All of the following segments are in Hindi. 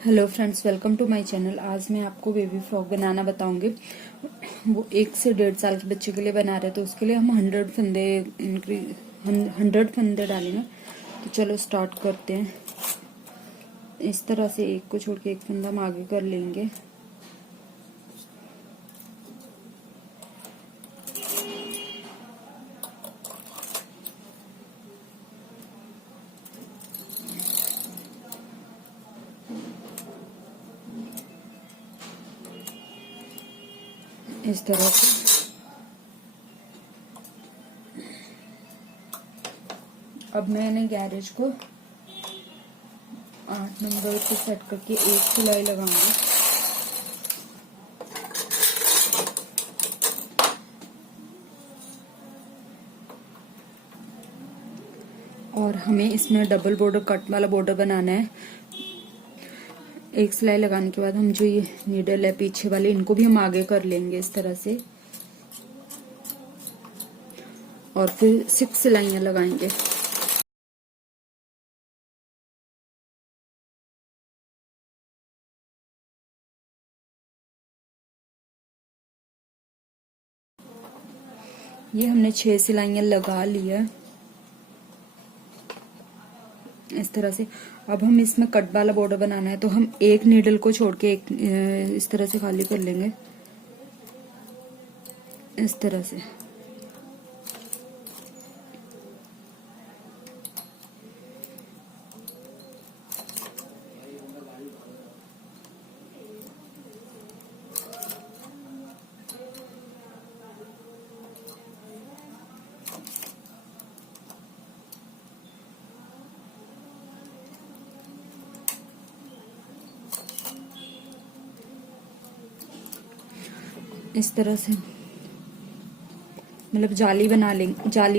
Hello friends, welcome to my channel. आज मैं आपको बेबी फ्रॉक बनाना बताऊंगी। वो 1 से 1.5 साल के बच्चे के लिए बना रहे हैं, तो उसके लिए हम 100 फंदे डालेंगे। तो चलो स्टार्ट करते हैं। इस तरह से एक को छोड़ के एक फंदा हम आगे कर लेंगे। इस तरह से अब मैंने गैरेज को 8 नंबर पे सेट करके एक सिलाई लगाऊंगी। और हमें इसमें डबल बॉर्डर कट वाला बॉर्डर बनाना है। एक सिलाई लगाने के बाद हम जो ये नीडल है पीछे वाली, इनको भी हम आगे कर लेंगे इस तरह से, और फिर 6 सिलाइयां लगाएंगे। ये हमने 6 सिलाइयां लगा ली है इस तरह से। अब हम इसमें कट वाला बॉर्डर बनाना है, तो हम एक नीडल को छोड़ के एक इस तरह से खाली कर लेंगे, इस तरह से। इस तरह से मतलब जाली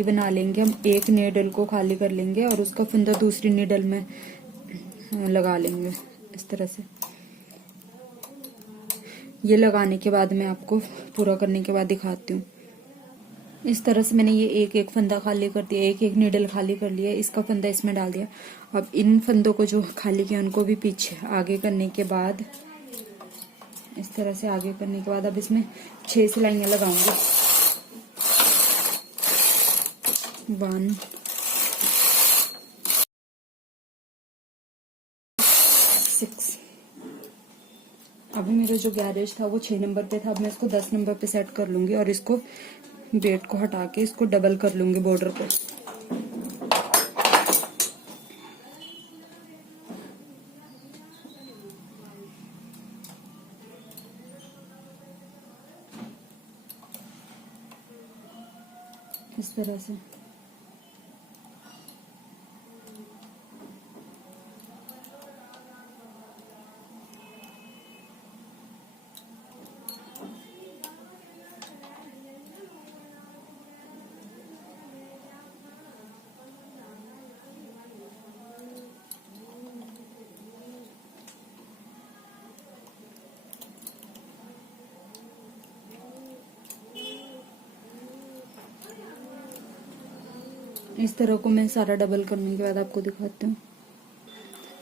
बना लेंगे हम। एक नीडल को खाली कर लेंगे और उसका फंदा दूसरी नीडल में लगा लेंगे इस तरह से। ये लगाने के बाद मैं आपको पूरा करने के बाद दिखाती हूँ। इस तरह से मैंने ये एक एक फंदा खाली कर दिया, एक एक नीडल खाली कर लिया, इसका फंदा इसमें डाल दिया। अब इन फंदों को जो खाली किया उनको भी पीछे आगे करने के बाद, इस तरह से आगे करने के बाद अब इसमें 6 सिलाइयां लगाऊंगी। 1 6। अभी मेरा जो गैरेज था वो 6 नंबर पे था, अब मैं इसको 10 नंबर पे सेट कर लूंगी और इसको बेट को हटा के इसको डबल कर लूंगी बॉर्डर को। इस तरह से इस तरह को मैं सारा डबल करने के बाद आपको दिखाती हूँ।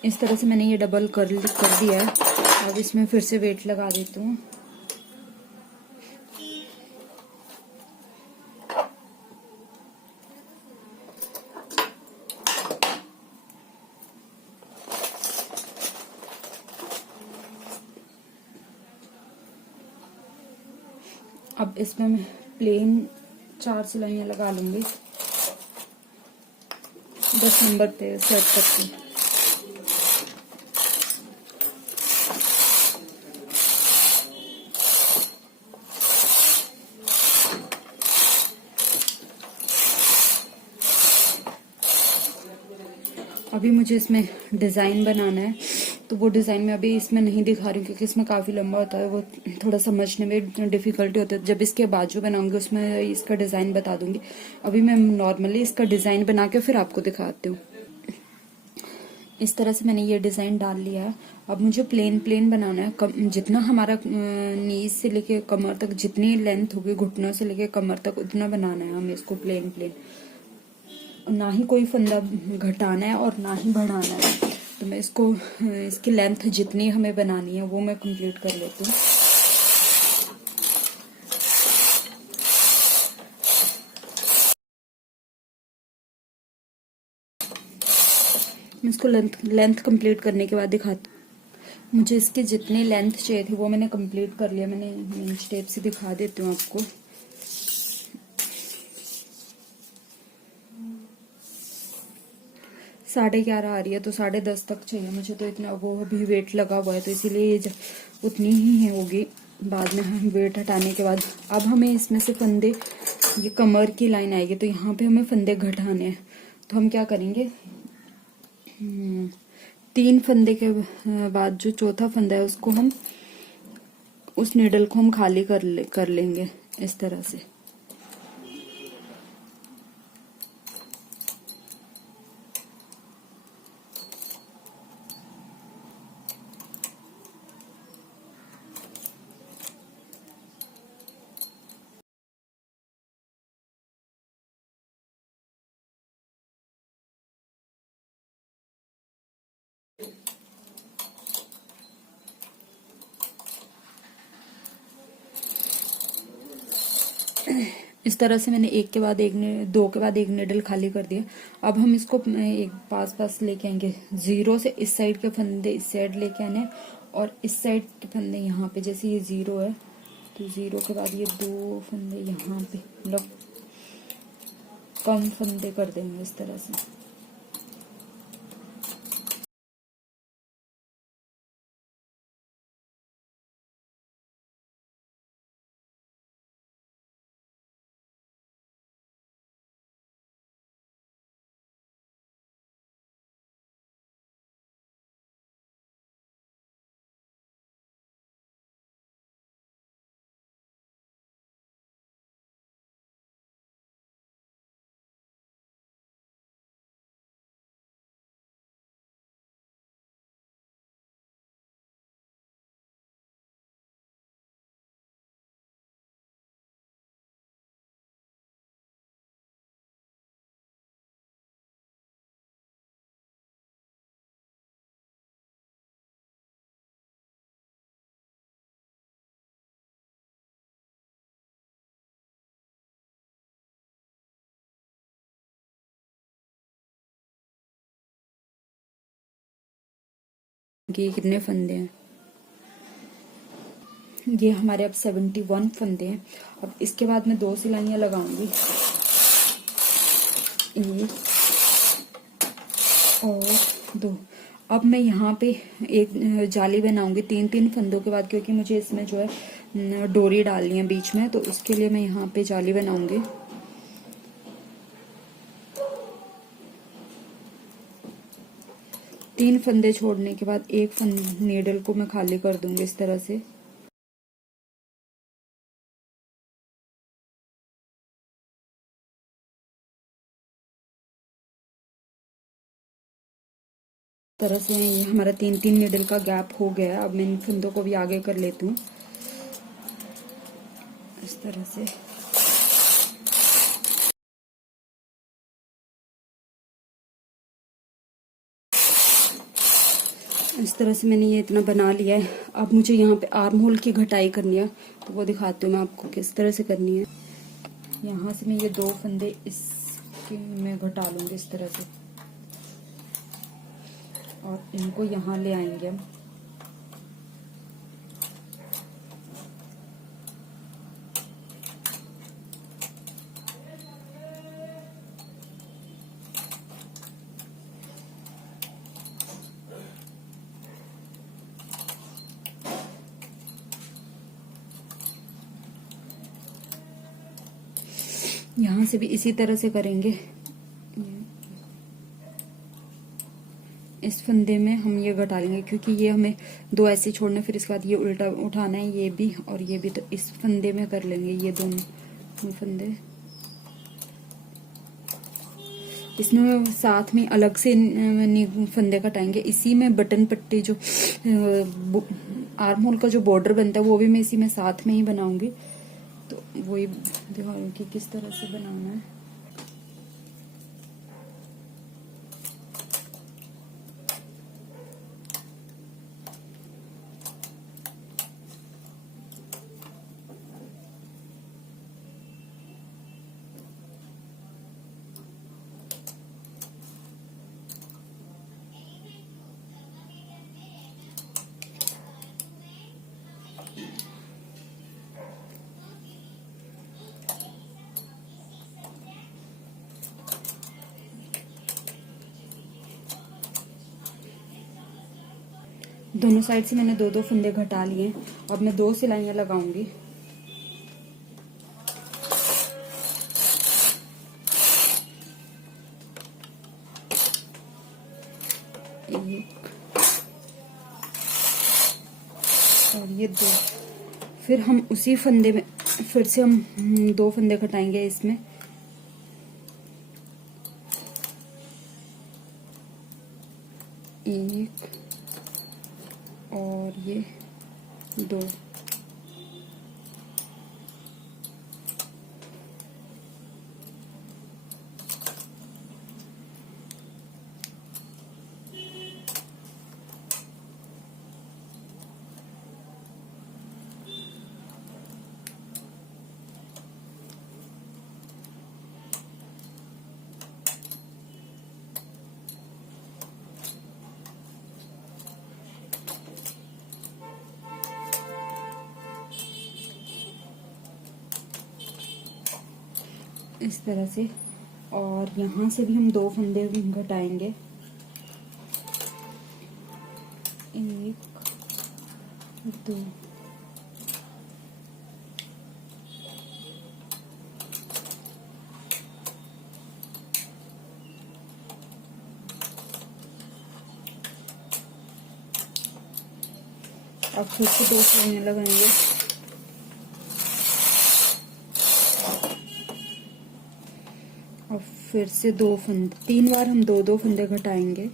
इस तरह से मैंने ये डबल कर दिया है। अब इसमें फिर से वेट लगा देती हूँ। अब इसमें मैं प्लेन 4 सिलाइयां लगा लूंगी 10 नंबर पे सेट करके। अभी मुझे इसमें डिजाइन बनाना है, तो वो डिजाइन मैं अभी इसमें नहीं दिखा रही हूँ क्योंकि इसमें काफी लंबा होता है, वो थोड़ा समझने में डिफिकल्टी होती है। जब इसके बाजू बनाऊंगी उसमें इसका डिजाइन बता दूंगी। अभी मैं नॉर्मली इसका डिजाइन बना के फिर आपको दिखाती हूँ। इस तरह से मैंने ये डिजाइन डाल लिया है। अब मुझे प्लेन बनाना है। जितना हमारा नीज से लेके कमर तक जितनी लेंथ होगी, घुटनों से लेके कमर तक उतना बनाना है हमें इसको प्लेन। ना ही कोई फंदा घटाना है और ना ही बढ़ाना है। तो मैं इसको इसकी लेंथ जितनी हमें बनानी है वो मैं कंप्लीट कर लेती हूँ। मैं इसको लेंथ कंप्लीट करने के बाद दिखाती हूँ। मुझे इसकी जितनी लेंथ चाहिए थी वो मैंने कंप्लीट कर लिया। मैंने इंच टेप से दिखा देती हूँ आपको। 11:30 आ रही है तो 10:30 तक चाहिए मुझे। तो इतना वो अभी वेट लगा हुआ है तो इसीलिए ये उतनी ही होगी। बाद में हम वेट हटाने के बाद अब हमें इसमें से फंदे, ये कमर की लाइन आएगी तो यहाँ पे हमें फंदे घटाने हैं। तो हम क्या करेंगे, 3 फंदे के बाद जो चौथा फंदा है उसको हम, उस नीडल को हम खाली कर लेंगे इस तरह से। इस तरह से मैंने एक के बाद एक, दो के बाद एक निडल खाली कर दिया। अब हम इसको एक पास लेके आएंगे। 0 से इस साइड के फंदे इस साइड लेके आने और इस साइड के फंदे यहाँ पे, जैसे ये 0 है तो 0 के बाद ये 2 फंदे यहाँ पे, मतलब कम फंदे कर देंगे इस तरह से। ये कितने फंदे हैं, ये हमारे अब 71 फंदे हैं। अब इसके बाद मैं 2 सिलाइयां लगाऊंगी, एक और 2। अब मैं यहाँ पे एक जाली बनाऊंगी 3-3 फंदों के बाद, क्योंकि मुझे इसमें जो है डोरी डालनी है बीच में, तो उसके लिए मैं यहाँ पे जाली बनाऊंगी। तीन फंदे छोड़ने के बाद एक नीडल को मैं खाली कर दूंगी इस तरह से। तरह से ये हमारा 3-3 नीडल का गैप हो गया। अब मैं इन फंदों को भी आगे कर लेती हूँ इस तरह से। इस तरह से मैंने ये इतना बना लिया है। अब मुझे यहाँ पे आर्म होल की घटाई करनी है, तो वो दिखाती हूँ मैं आपको किस तरह से करनी है। यहाँ से मैं ये 2 फंदे इसके में घटा लूंगी इस तरह से, और इनको यहाँ ले आएंगे हम। यहाँ से भी इसी तरह से करेंगे। इस फंदे में हम ये घटा लेंगे, क्योंकि ये हमें 2 ऐसे छोड़ना, फिर इसके बाद ये उल्टा उठाना है, ये भी और ये भी। तो इस फंदे में कर लेंगे ये दोनों फंदे। इसमें साथ में अलग से फंदे कटाएंगे। इसी में बटन पट्टी जो आर्म होल का जो बॉर्डर बनता है वो भी मैं इसी में साथ में ही बनाऊंगी। तो वही दिखाऊंगी कि किस तरह से बनाना है। दोनों साइड से मैंने 2-2 फंदे घटा लिए। अब मैं 2 सिलाइयां लगाऊंगी। एक और ये 2। फिर हम उसी फंदे में फिर से हम 2 फंदे घटाएंगे इसमें। एक और ये 2। इस तरह से। और यहाँ से भी हम 2 फंदे घटाएंगे। एक 2। अब फिर से 2 सिलाइयां लगाएंगे। और फिर से 2 फंदे, 3 बार हम 2-2 फंदे घटाएंगे।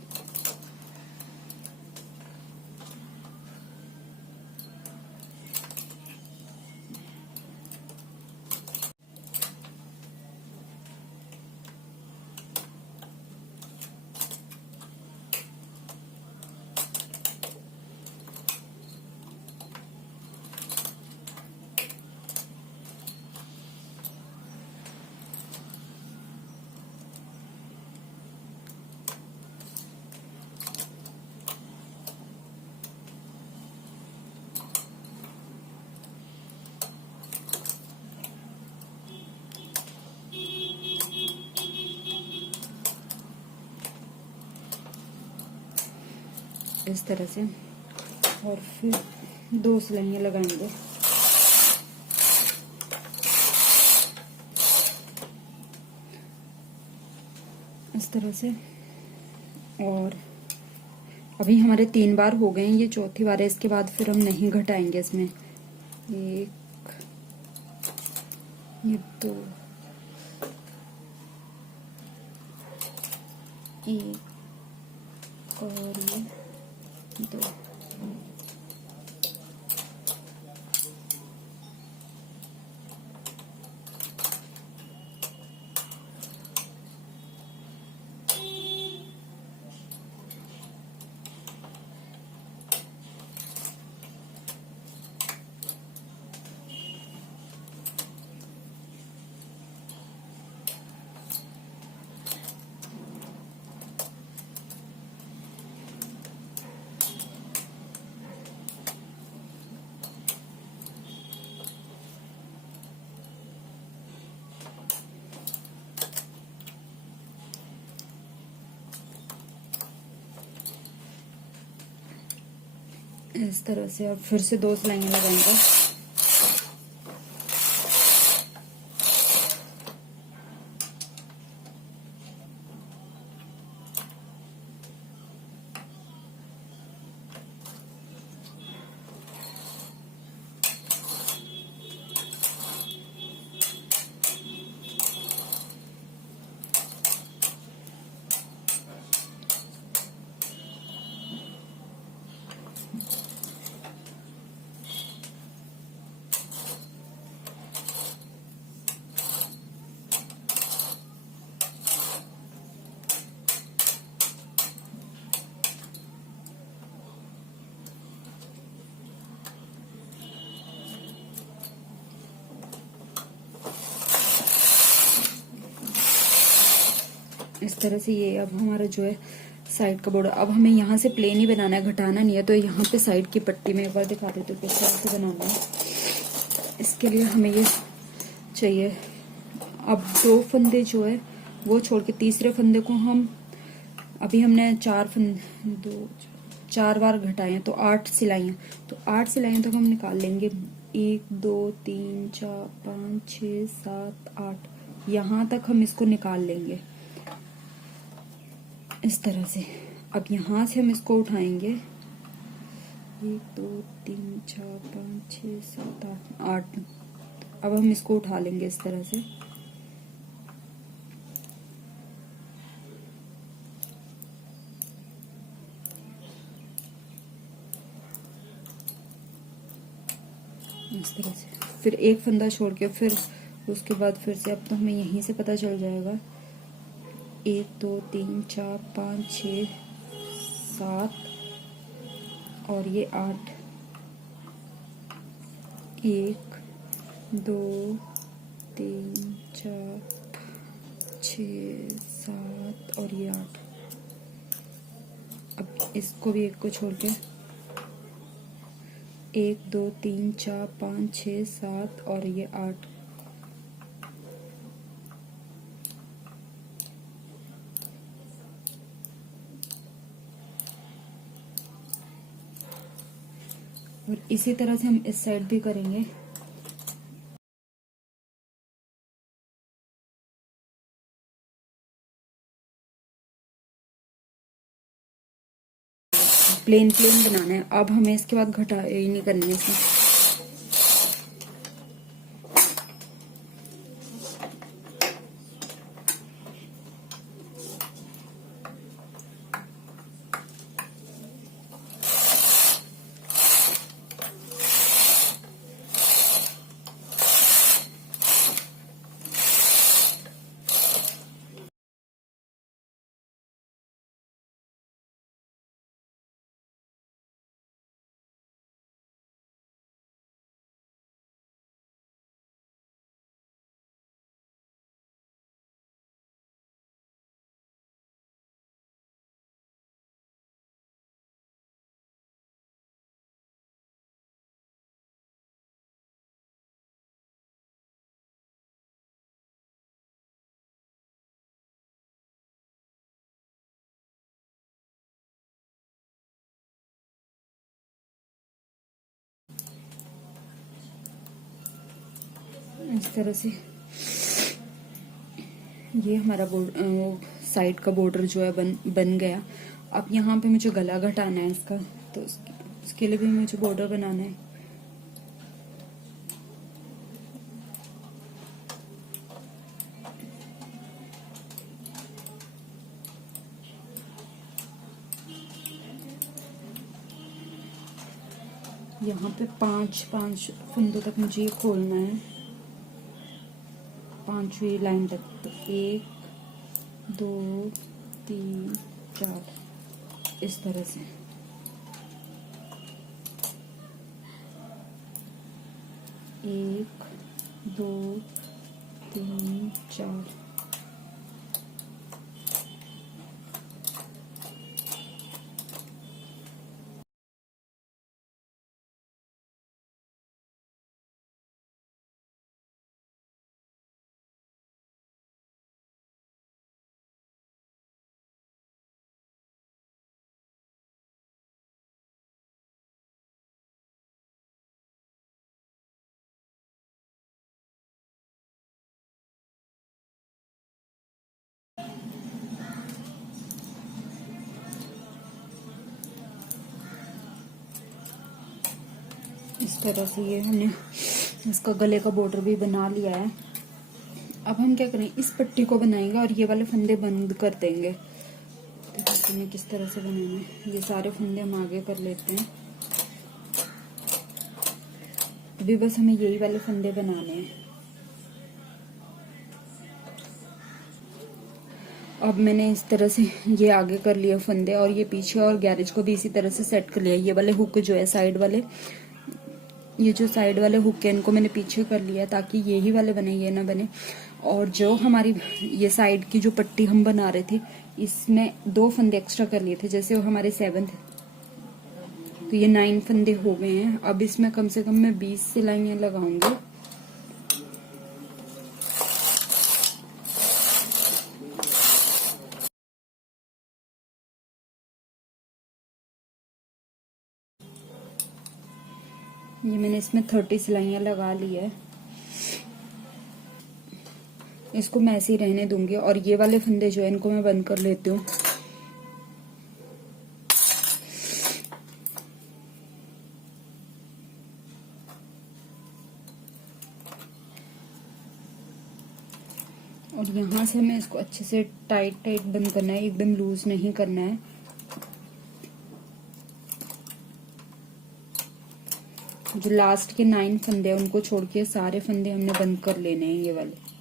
इस तरह से। और फिर 2 सिलाइयां लगाएंगे। इस तरह से। और अभी हमारे 3 बार हो गए हैं, ये चौथी बार है। इसके बाद फिर हम नहीं घटाएंगे इसमें। एक, ये 2, एक और ये 2। इस तरह से। अब फिर से 2 सिलाइयां लगाएंगे। इस तरह से। ये अब हमारा जो है साइड का बॉर्डर। अब हमें यहाँ से प्लेन ही बनाना है, घटाना नहीं है। तो यहाँ पे साइड की पट्टी में एक बार दिखा देती हूँ किस तरह से बनाना है। इसके लिए हमें ये चाहिए। अब 2 फंदे जो है वो छोड़ के तीसरे फंदे को हम, अभी हमने 4 फंदे, 2 4 बार घटाएं तो 8 सिलाइयाँ, तो 8 सिलाइयों तक हम निकाल लेंगे। 1 2 3 4 5 6 7 8, यहाँ तक हम इसको निकाल लेंगे इस तरह से। अब यहाँ से हम इसको उठाएंगे, 1 2 3 4 5 6 7 8 8। अब हम इसको उठा लेंगे इस तरह से। इस तरह से फिर एक फंदा छोड़ के फिर उसके बाद फिर से, अब तो हमें यहीं से पता चल जाएगा। 1 2 3 4 5 6 7 और ये 8, 1 2 3 4 6 7 और ये 8। अब इसको भी एक को छोड़ के 1 2 3 4 5 6 7 और ये 8। और इसी तरह से हम इस साइड भी करेंगे। प्लेन प्लेन बनाना है। अब हमें इसके बाद घटाई नहीं करनी है इसमें। इस तरह से ये हमारा साइड का बॉर्डर जो है बन गया। अब यहाँ पे मुझे गला घटाना है इसका, तो उसके लिए भी मुझे बॉर्डर बनाना है। यहाँ पे 5 फंदों तक मुझे ये खोलना है, 5वीं लाइन तक। तो 1 2 3 4 इस तरह से। 1 2 3 4। इस तरह से ये हमने इसका गले का बॉर्डर भी बना लिया है। अब हम क्या करें, इस पट्टी को बनाएंगे और ये वाले फंदे बंद कर देंगे। देखो हमें किस तरह से बनाना है। ये सारे फंदे हम आगे कर लेते हैं। अभी बस हमें यही वाले फंदे बनाने हैं। अब मैंने इस तरह से ये आगे कर लिया फंदे, और ये पीछे और गैरेज को भी इसी तरह से सेट कर लिया। ये वाले हुक जो है साइड वाले, ये जो साइड वाले हुक है इनको मैंने पीछे कर लिया ताकि यही वाले बने, ये ना बने। और जो हमारी ये साइड की जो पट्टी हम बना रहे थे, इसमें 2 फंदे एक्स्ट्रा कर लिए थे, जैसे वो हमारे 7 थे, तो ये 9 फंदे हो गए हैं। अब इसमें कम से कम मैं 20 सिलाइयां लगाऊंगी। ये मैंने इसमें 30 सिलाइयाँ लगा ली है। इसको मैं ऐसे ही रहने दूंगी और ये वाले फंदे जो है इनको मैं बंद कर लेती हूँ। और यहाँ से हमें इसको अच्छे से टाइट बंद करना है, एकदम लूज नहीं करना है। जो लास्ट के 9 फंदे हैं उनको छोड़ के सारे फंदे हमने बंद कर लेने हैं, ये वाले।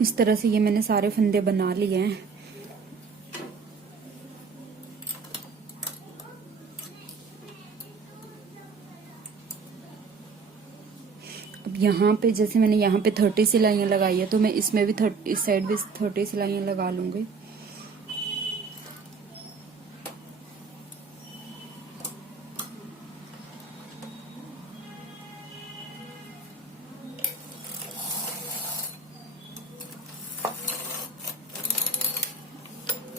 इस तरह से ये मैंने सारे फंदे बना लिए हैं। अब यहाँ पे जैसे मैंने यहाँ पे 30 सिलाइयाँ लगाई है, तो मैं इसमें भी 30, इस साइड भी 30 सिलाइयाँ लगा लूंगी।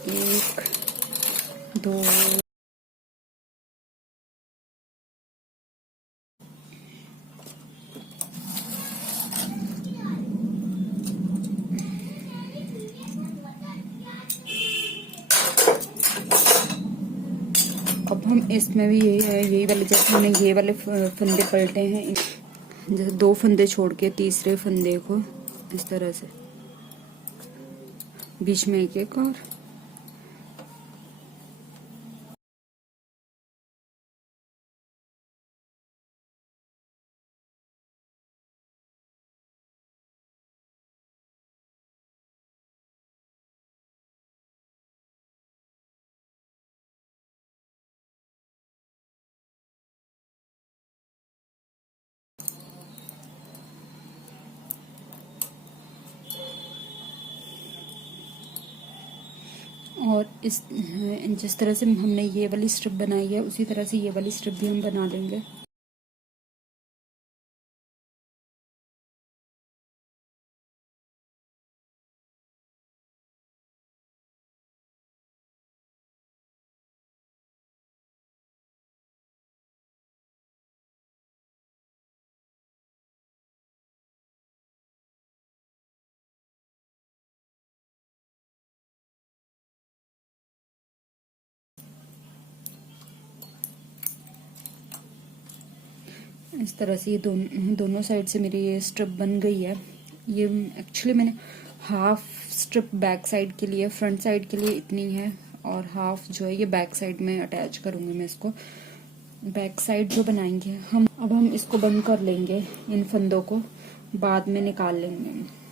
एक, दो, अब हम इसमें भी यही वाले, जैसे मैंने ये वाले फंदे पलटे हैं, जैसे 2 फंदे छोड़ के तीसरे फंदे को इस तरह से बीच में एक और इस जिस तरह से हमने ये वाली स्ट्रिप बनाई है उसी तरह से ये वाली स्ट्रिप भी हम बना लेंगे। इस तरह से ये दोनों साइड से मेरी ये स्ट्रिप बन गई है। ये एक्चुअली मैंने हाफ स्ट्रिप बैक साइड के लिए, फ्रंट साइड के लिए इतनी है, और हाफ जो है ये बैक साइड में अटैच करूंगी मैं इसको। बैक साइड जो बनाएंगे हम, अब हम इसको बंद कर लेंगे, इन फंदों को बाद में निकाल लेंगे।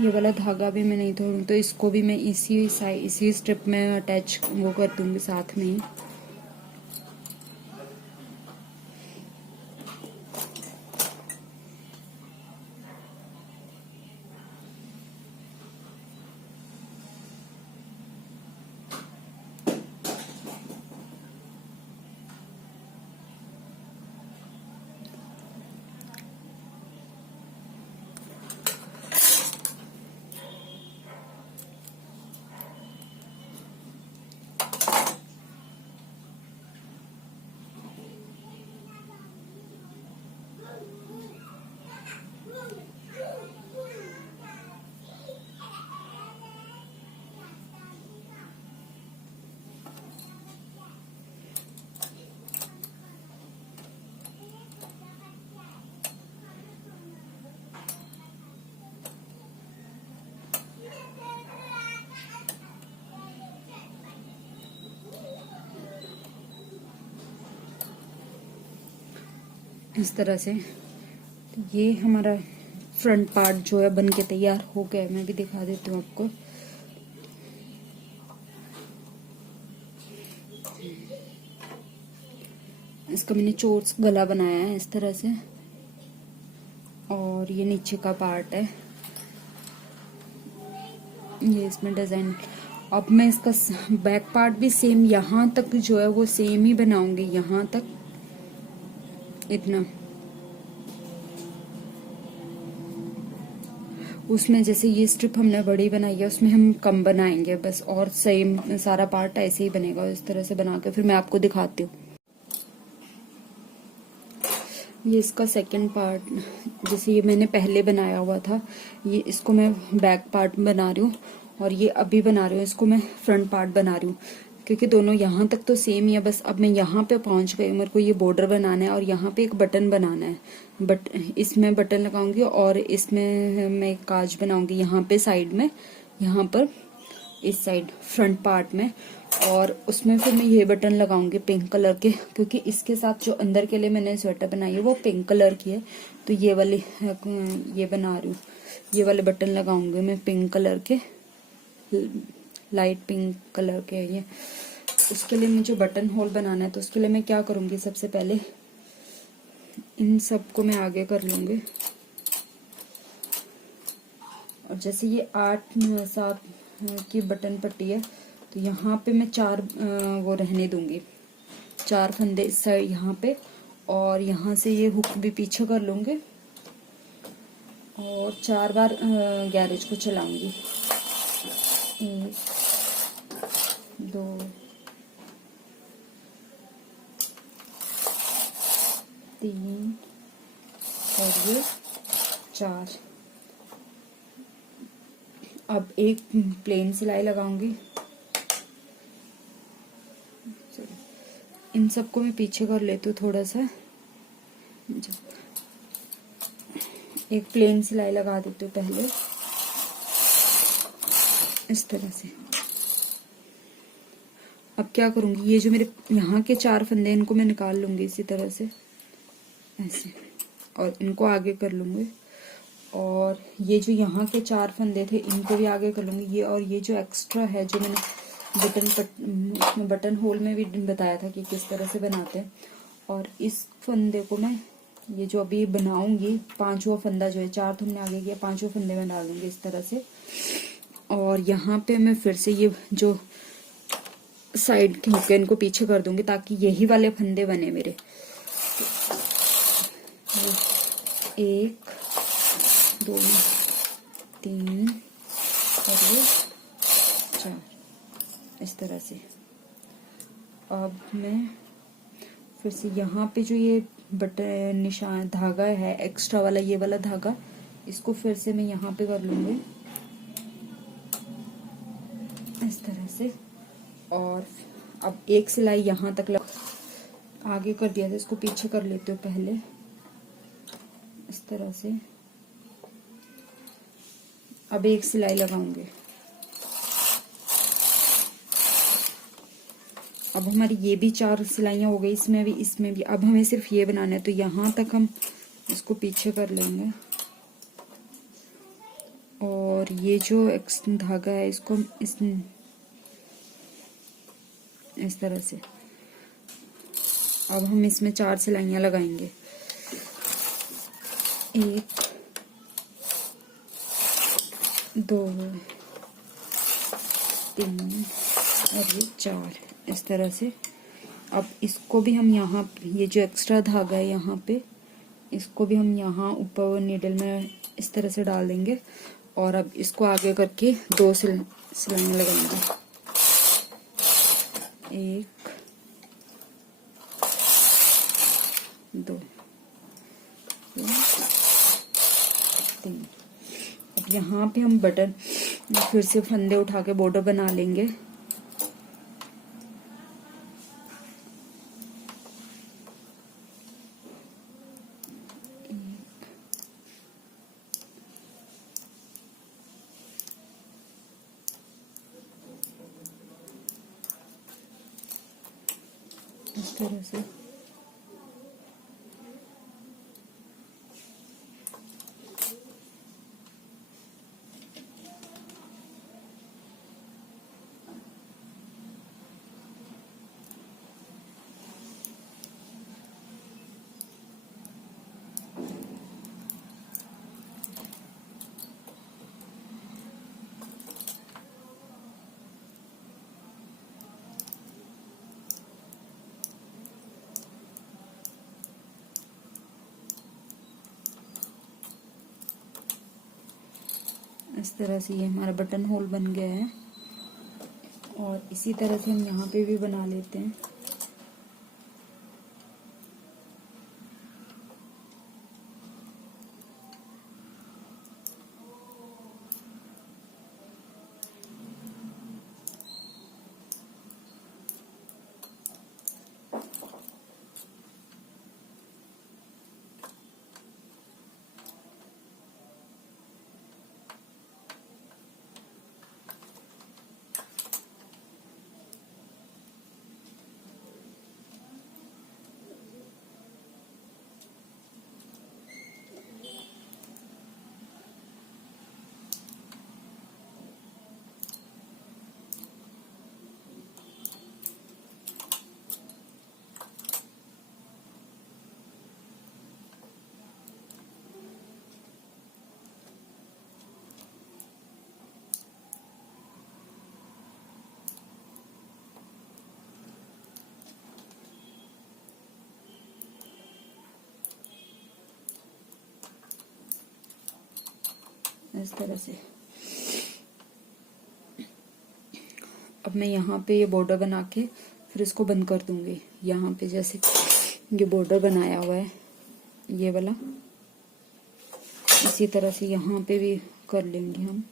ये वाला धागा भी मैं नहीं तोड़ूँ, तो इसको भी मैं इसी स्ट्रिप में अटैच वो कर दूंगी साथ में ही। इस तरह से तो ये हमारा फ्रंट पार्ट जो है बन के तैयार हो गया है। मैं भी दिखा देती हूँ आपको। इसका मैंने चोट्स गला बनाया है इस तरह से, और ये नीचे का पार्ट है, ये इसमें डिजाइन। अब मैं इसका बैक पार्ट भी सेम यहाँ तक जो है वो सेम ही बनाऊंगी, यहाँ तक इतना। उसमें जैसे ये स्ट्रिप हमने बड़ी बनाई है उसमें हम कम बनाएंगे बस, और सेम सारा पार्ट ऐसे ही बनेगा। इस तरह से बना के फिर मैं आपको दिखाती हूँ। ये इसका सेकंड पार्ट, जैसे ये मैंने पहले बनाया हुआ था, ये इसको मैं बैक पार्ट बना रही हूँ, और ये अभी बना रही हूँ इसको मैं फ्रंट पार्ट बना रही हूँ, क्योंकि दोनों यहाँ तक तो सेम ही है। बस अब मैं यहाँ पे पहुंच गई, मेरे को ये बॉर्डर बनाना है और यहाँ पे एक बटन बनाना है। बट इसमें बटन लगाऊंगी और इसमें मैं एक काज बनाऊंगी यहाँ पे साइड में, यहाँ पर इस साइड फ्रंट पार्ट में, और उसमें फिर मैं ये बटन लगाऊंगी पिंक कलर के, क्योंकि इसके साथ जो अंदर के लिए मैंने स्वेटर बनाई है वो पिंक कलर की है। तो ये वाली ये बना रही हूँ, ये वाले बटन लगाऊंगी मैं पिंक कलर के, लाइट पिंक कलर के ये। उसके लिए मुझे बटन होल बनाना है, तो उसके लिए मैं क्या करूंगी, सबसे पहले इन सबको मैं आगे कर लूंगी, और जैसे ये 8-7 की बटन पट्टी है, तो यहाँ पे मैं 4 वो रहने दूंगी, 4 फंदे इस साइड यहाँ पे, और यहाँ से ये हुक भी पीछे कर लूंगी, और 4 बार गैरेज को चलाऊंगी। 1 2 3 और ये 4। अब एक प्लेन सिलाई लगाऊंगी। इन सबको मैं पीछे कर लेती हूँ थोड़ा सा, एक प्लेन सिलाई लगा देती हूँ पहले इस तरह से। अब क्या करूंगी, ये जो मेरे यहाँ के 4 फंदे इनको मैं निकाल लूंगी इसी तरह से ऐसे, और इनको आगे कर लूंगी, और ये जो यहाँ के 4 फंदे थे इनको भी आगे कर लूंगी ये। और ये जो एक्स्ट्रा है जो मैंने बटन होल में भी बताया था कि किस तरह से बनाते हैं, और इस फंदे को मैं ये जो अभी बनाऊंगी 5वां फंदा जो है, 4 तो हमने आगे किया, 5वां फंदे में डालूंगी इस तरह से। और यहाँ पे मैं फिर से ये जो साइड के हुक है इनको पीछे कर दूंगी, ताकि यही वाले फंदे बने मेरे। 1 2 3 और ये 4 इस तरह से। अब मैं फिर से यहाँ पे जो ये बटन निशान धागा है एक्स्ट्रा वाला, ये वाला धागा, इसको फिर से मैं यहाँ पे कर लूंगी इस तरह से। और अब एक सिलाई यहाँ तक आगे कर दिया था, इसको पीछे कर लेते हो पहले इस तरह से। अब एक सिलाई लगाऊंगी। अब हमारी ये भी 4 सिलाइयां हो गई, इसमें भी। अब हमें सिर्फ ये बनाना है, तो यहाँ तक हम इसको पीछे कर लेंगे, और और ये जो धागा है इसको इस तरह से। अब हम इसमें 4 सिलाइयाँ लगाएंगे, 1 2 3 और ये 4 इस तरह से। अब इसको भी हम यहाँ, ये जो एक्स्ट्रा धागा है यहाँ पे, इसको भी हम यहाँ ऊपर नीडल में इस तरह से डाल देंगे और अब इसको आगे करके 2 सिलाइयाँ लगाएंगे, 1 2 3। अब यहाँ पे हम बटन फिर से फंदे उठा के बॉर्डर बना लेंगे। इस तरह से ये हमारा बटन होल बन गया है। और इसी तरह से हम यहाँ पे भी बना लेते हैं। इस तरह से अब मैं यहाँ पे ये बॉर्डर बना के फिर इसको बंद कर दूंगी। यहाँ पे जैसे ये बॉर्डर बनाया हुआ है ये वाला, इसी तरह से यहाँ पे भी कर लेंगे हम।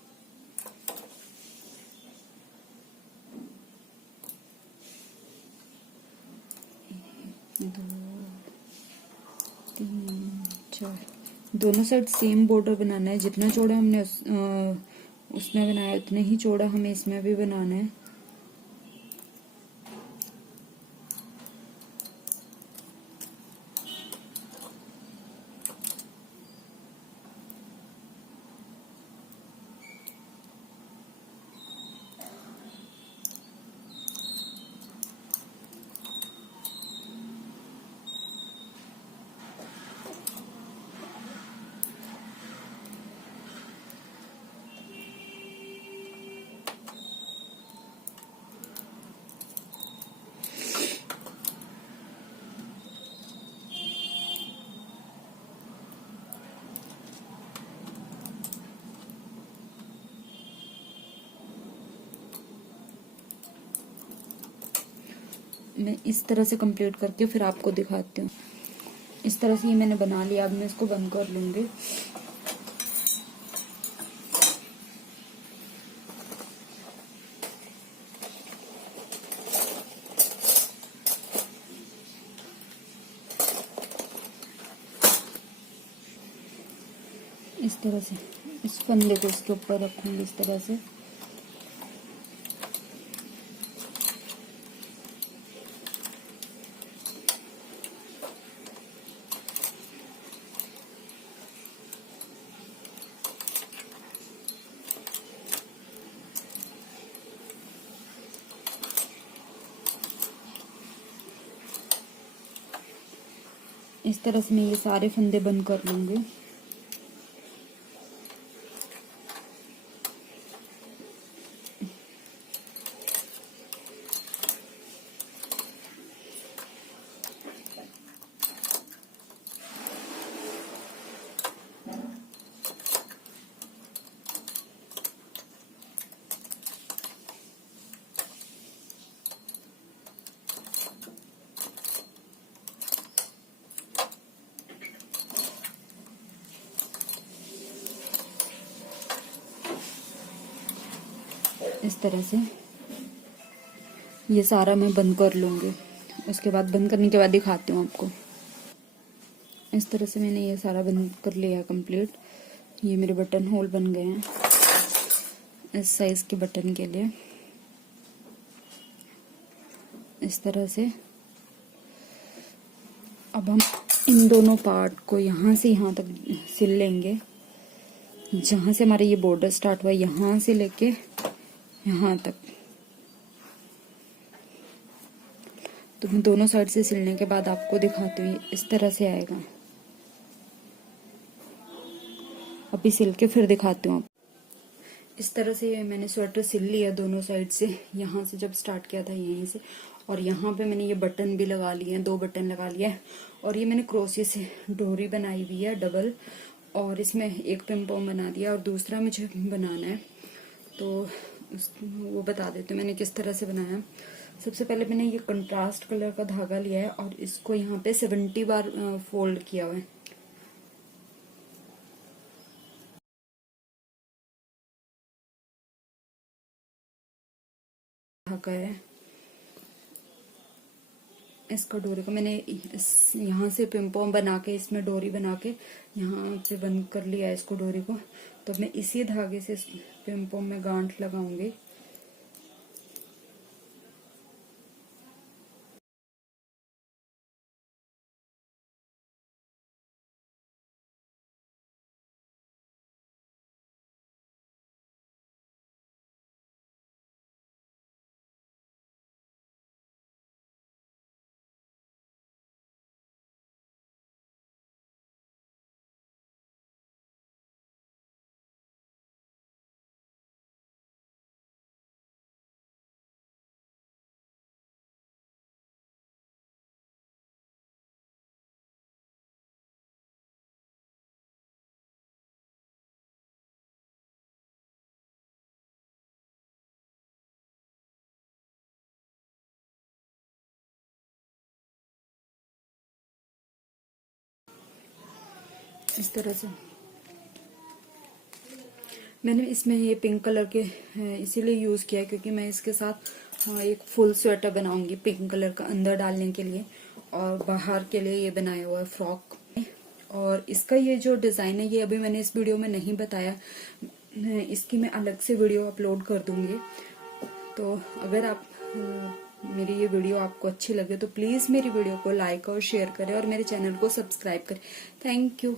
दो तीन चार, दोनों साइड सेम बॉर्डर बनाना है। जितना चौड़ा हमने उसमें बनाया उतने ही चौड़ा हमें इसमें भी बनाना है। मैं इस तरह से कंप्लीट करके फिर आपको दिखाती हूँ। इस तरह से ये मैंने बना लिया। अब मैं इसको बंद कर लूंगी। इस तरह से इस फंदे को इसके ऊपर रखूंगी इस तरह से। इस तरह से मैं ये सारे फंदे बंद कर लूंगी। इस तरह से ये सारा मैं बंद कर लूंगी। उसके बाद बंद करने के बाद दिखाती हूँ आपको। इस तरह से मैंने ये सारा बंद कर लिया कंप्लीट। ये मेरे बटन होल बन गए हैं इस साइज के बटन के लिए। इस तरह से अब हम इन दोनों पार्ट को यहाँ से यहाँ तक सिल लेंगे। जहाँ से हमारा ये बॉर्डर स्टार्ट हुआ यहाँ से लेके यहाँ तक। तो मैं दोनों साइड से सिलने के बाद आपको दिखाती हूँ इस तरह से आएगा। अभी सिल के फिर दिखाती हूँ। इस तरह से मैंने स्वेटर सिल लिया दोनों साइड से। यहाँ से जब स्टार्ट किया था यहीं से, और यहाँ पे मैंने ये बटन भी लगा लिए हैं, 2 बटन लगा लिया है। और ये मैंने क्रोशिया से डोरी बनाई हुई है डबल, और इसमें एक पिम-पॉम बना दिया और दूसरा मुझे बनाना है। तो वो बता देते मैंने किस तरह से बनाया। सबसे पहले मैंने ये कंट्रास्ट कलर का धागा लिया है और इसको यहाँ पे 70 बार फोल्ड किया हुआ है। धागा है इसका डोरी का मैंने यहाँ से पिम-पॉम बना के इसमें डोरी बना के यहाँ पे बंद कर लिया है इसको डोरी को। तो मैं इसी धागे से पिम-पॉम में गांठ लगाऊंगी। इस तरह से मैंने इसमें ये पिंक कलर के इसीलिए यूज किया क्योंकि मैं इसके साथ एक फुल स्वेटर बनाऊंगी पिंक कलर का अंदर डालने के लिए, और बाहर के लिए ये बनाया हुआ है फ्रॉक। और इसका ये जो डिजाइन है ये अभी मैंने इस वीडियो में नहीं बताया, इसकी मैं अलग से वीडियो अपलोड कर दूंगी। तो अगर आप मेरी ये वीडियो आपको अच्छी लगे तो प्लीज मेरी वीडियो को लाइक और शेयर करें और मेरे चैनल को सब्सक्राइब करें। Thank you.